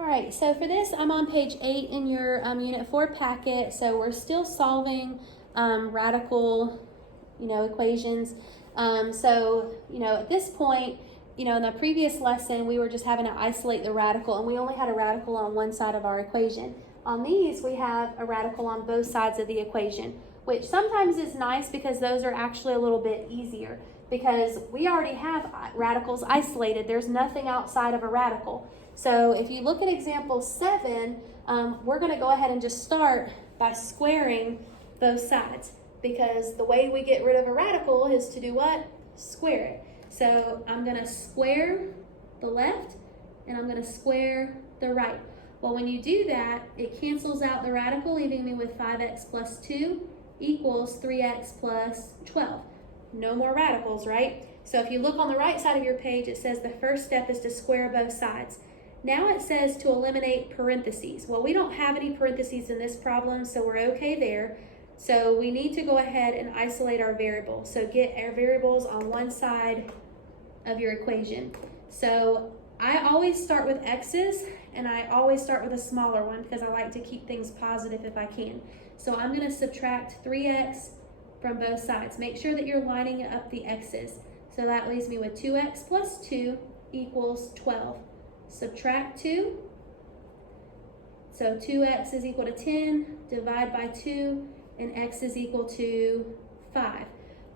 All right, so for this, I'm on page 8 in your Unit 4 packet. So we're still solving radical, equations. At this point, in the previous lesson, we were just having to isolate the radical, and we only had a radical on one side of our equation. On these, we have a radical on both sides of the equation, which sometimes is nice because those are actually a little bit easier because we already have radicals isolated. There's nothing outside of a radical. So if you look at example 7, we're going to go ahead and just start by squaring both sides, because the way we get rid of a radical is to do what? Square it. So I'm going to square the left and I'm going to square the right. Well, when you do that, it cancels out the radical, leaving me with 5x plus 2 equals 3x plus 12. No more radicals, right? So if you look on the right side of your page, it says the first step is to square both sides. Now it says to eliminate parentheses. Well, we don't have any parentheses in this problem, so we're okay there. So we need to go ahead and isolate our variables. So get our variables on one side of your equation. So I always start with x's, and I always start with a smaller one because I like to keep things positive if I can. So I'm going to subtract 3x from both sides. Make sure that you're lining up the x's. So that leaves me with 2x plus 2 equals 12. Subtract 2. So 2x is equal to 10. Divide by 2. And x is equal to 5.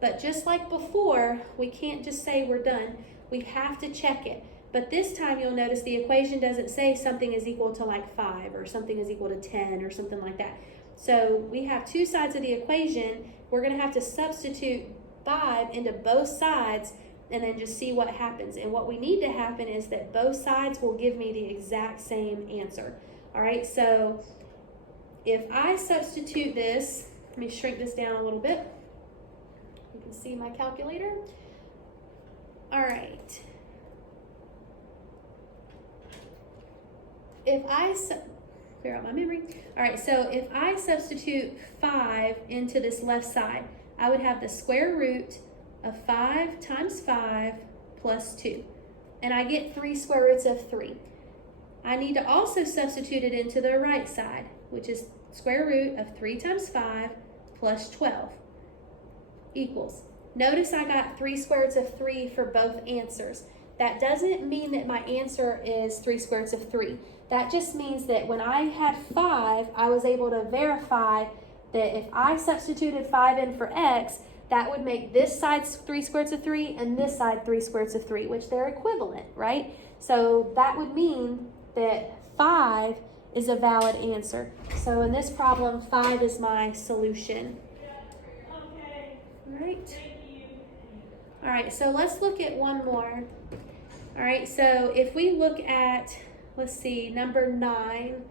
But just like before, we can't just say we're done. We have to check it. But this time you'll notice the equation doesn't say something is equal to like 5 or something is equal to 10 or something like that. So we have two sides of the equation. We're going to have to substitute 5 into both sides and then just see what happens. And what we need to happen is that both sides will give me the exact same answer. All right, so if I substitute this, let me shrink this down a little bit. You can see my calculator. All right. Clear out my memory. All right, so if I substitute 5 into this left side, I would have the square root of 5 times 5 plus 2. And I get 3 square roots of 3. I need to also substitute it into the right side, which is square root of 3 times 5 plus 12 equals. Notice I got 3 square roots of 3 for both answers. That doesn't mean that my answer is 3 square roots of 3. That just means that when I had 5, I was able to verify that if I substituted 5 in for x, that would make this side 3 square roots of 3 and this side 3 square roots of 3, which they're equivalent, right? So that would mean that 5 is a valid answer. So in this problem, 5 is my solution. All right, so let's look at one more. All right, so if we look at, let's see, number 9.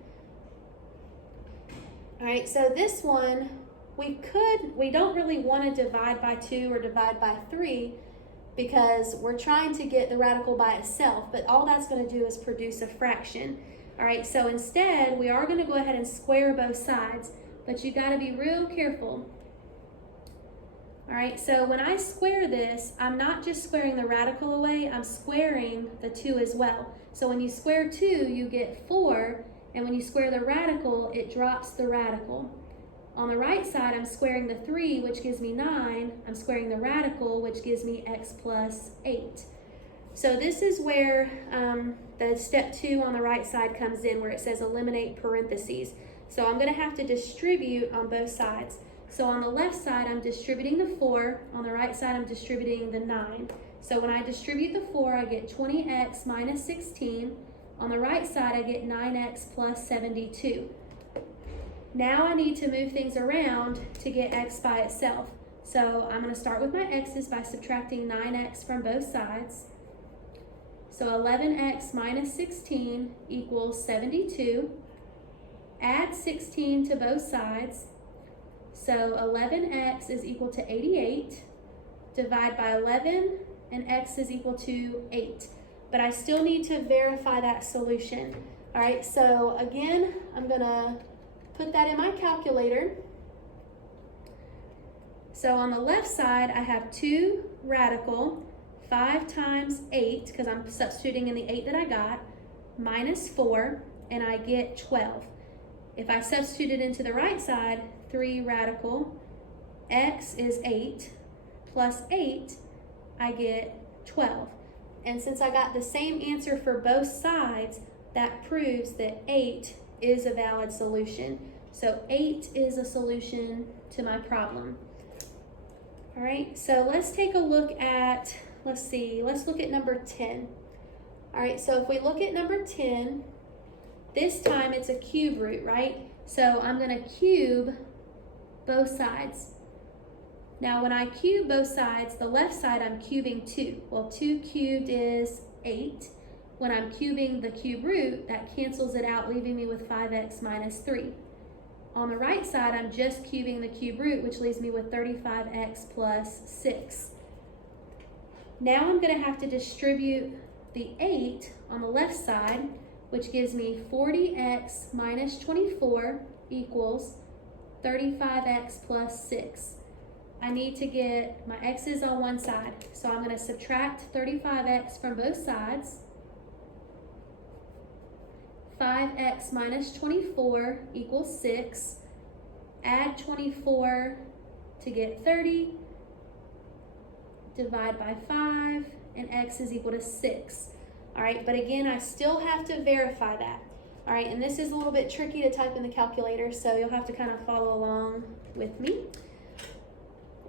All right, so this one, we don't really want to divide by 2 or divide by 3 because we're trying to get the radical by itself, but all that's going to do is produce a fraction. All right, so instead, we are going to go ahead and square both sides, but you got to be real careful. All right, so when I square this, I'm not just squaring the radical away, I'm squaring the 2 as well. So when you square 2, you get 4, and when you square the radical, it drops the radical. On the right side, I'm squaring the 3, which gives me 9. I'm squaring the radical, which gives me x plus 8. So this is where the step 2 on the right side comes in, where it says eliminate parentheses. So I'm going to have to distribute on both sides. So on the left side, I'm distributing the 4. On the right side, I'm distributing the 9. So when I distribute the 4, I get 20x minus 16. On the right side, I get 9x plus 72. Now I need to move things around to get x by itself. So I'm going to start with my x's by subtracting 9x from both sides. So 11x minus 16 equals 72. Add 16 to both sides. So 11x is equal to 88. Divide by 11, and x is equal to 8. But I still need to verify that solution. All right, so again, I'm going to put that in my calculator. So on the left side, I have 2 radical, 5 times 8, because I'm substituting in the 8 that I got, minus 4. and I get 12. If I substitute it into the right side, 3 radical x is 8 plus 8, I get 12. And since I got the same answer for both sides, that proves that 8 is a valid solution. So 8 is a solution to my problem. All right, so let's take a look at, let's look at number 10. All right, so if we look at number 10, this time it's a cube root, right? So I'm gonna cube both sides. Now when I cube both sides, the left side I'm cubing 2. Well, 2 cubed is 8. When I'm cubing the cube root, that cancels it out, leaving me with 5x minus 3. On the right side, I'm just cubing the cube root, which leaves me with 35x plus 6. Now I'm going to have to distribute the 8 on the left side, which gives me 40x minus 24 equals 35x plus 6. I need to get my x's on one side, so I'm going to subtract 35x from both sides. 5x minus 24 equals 6. Add 24 to get 30. Divide by 5, and x is equal to 6. All right, but again, I still have to verify that. All right, and this is a little bit tricky to type in the calculator, so you'll have to kind of follow along with me.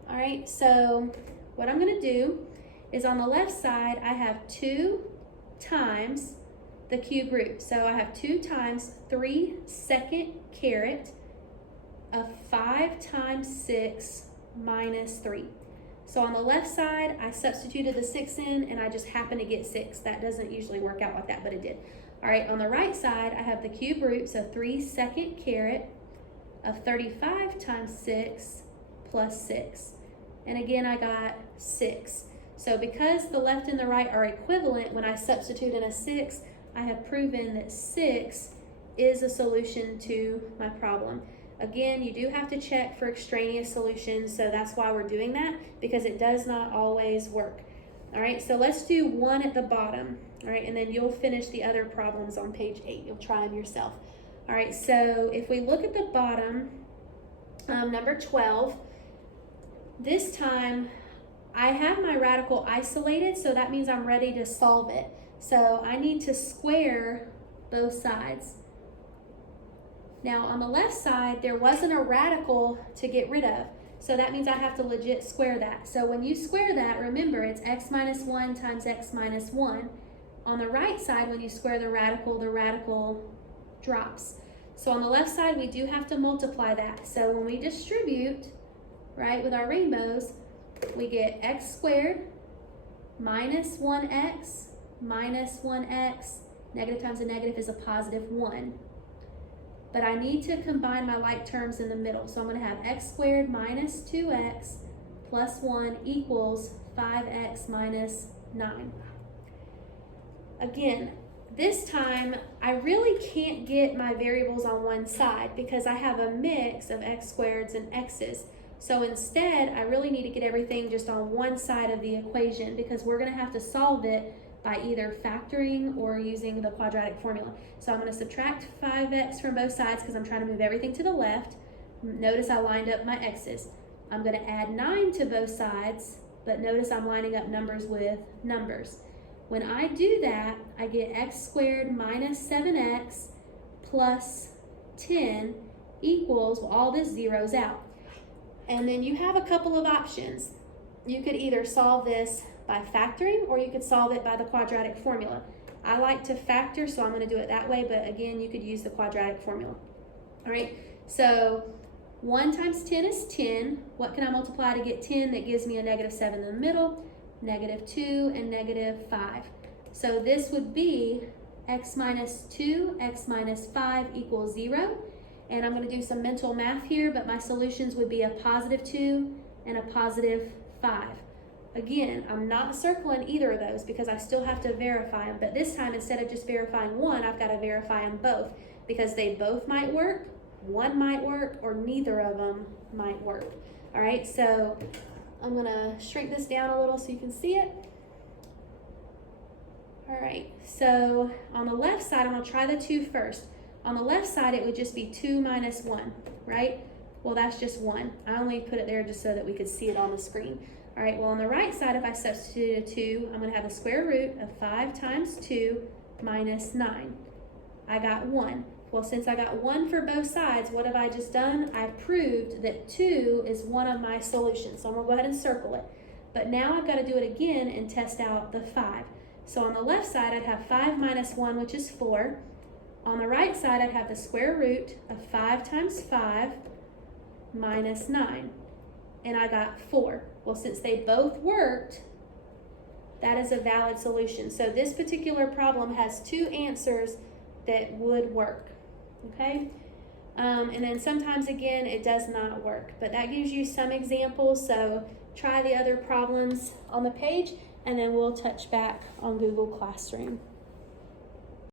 All right, so what I'm going to do is on the left side, I have 2 times the cube root. So I have 2 times 3 second caret of 5 times 6 minus 3. So on the left side, I substituted the 6 in, and I just happened to get 6. That doesn't usually work out like that, but it did. All right, on the right side, I have the cube root, so 3 second caret of 35 times 6 plus 6. And again, I got 6. So because the left and the right are equivalent, when I substitute in a 6, I have proven that 6 is a solution to my problem. Again, you do have to check for extraneous solutions, so that's why we're doing that, because it does not always work. All right, so let's do 1 at the bottom, all right, and then you'll finish the other problems on page 8. You'll try them yourself. All right, so if we look at the bottom, number 12, this time I have my radical isolated, so that means I'm ready to solve it. So I need to square both sides. Now on the left side, there wasn't a radical to get rid of. So that means I have to legit square that. So when you square that, remember it's x minus 1 times x minus 1. On the right side, when you square the radical drops. So on the left side, we do have to multiply that. So when we distribute, right, with our rainbows, we get x squared minus 1x minus 1x. Negative times a negative is a positive 1. But I need to combine my like terms in the middle. So I'm going to have x squared minus 2x plus 1 equals 5x minus 9. Again, this time I really can't get my variables on one side because I have a mix of x squareds and x's. So instead, I really need to get everything just on one side of the equation because we're going to have to solve it by either factoring or using the quadratic formula. So I'm going to subtract 5x from both sides because I'm trying to move everything to the left. Notice I lined up my x's. I'm going to add 9 to both sides, but notice I'm lining up numbers with numbers. When I do that, I get x squared minus 7x plus 10 equals, well, all this zeroes out. And then you have a couple of options. You could either solve this by factoring or you could solve it by the quadratic formula. I like to factor, so I'm going to do it that way, but again, you could use the quadratic formula. All right, so 1 times 10 is 10. What can I multiply to get 10? That gives me a negative 7 in the middle, negative 2, and negative 5. So this would be x minus 2, x minus 5 equals 0. And I'm going to do some mental math here, but my solutions would be a positive 2 and a positive 5. Again, I'm not circling either of those because I still have to verify them. But this time, instead of just verifying one, I've got to verify them both because they both might work, one might work, or neither of them might work. All right, so I'm going to shrink this down a little so you can see it. All right, so on the left side, I'm gonna try the 2 first. On the left side, it would just be 2 minus 1, right? Well, that's just 1. I only put it there just so that we could see it on the screen. All right, well, on the right side, if I substitute a 2, I'm gonna have the square root of 5 times 2 minus 9. I got 1. Well, since I got 1 for both sides, what have I just done? I've proved that 2 is one of my solutions. So I'm gonna go ahead and circle it. But now I've gotta do it again and test out the 5. So on the left side, I'd have 5 minus 1, which is 4. On the right side, I'd have the square root of 5 times 5 minus 9. And I got 4. Well, since they both worked, that is a valid solution. So this particular problem has 2 answers that would work, okay? And then sometimes, again, it does not work. But that gives you some examples. So try the other problems on the page, and then we'll touch back on Google Classroom.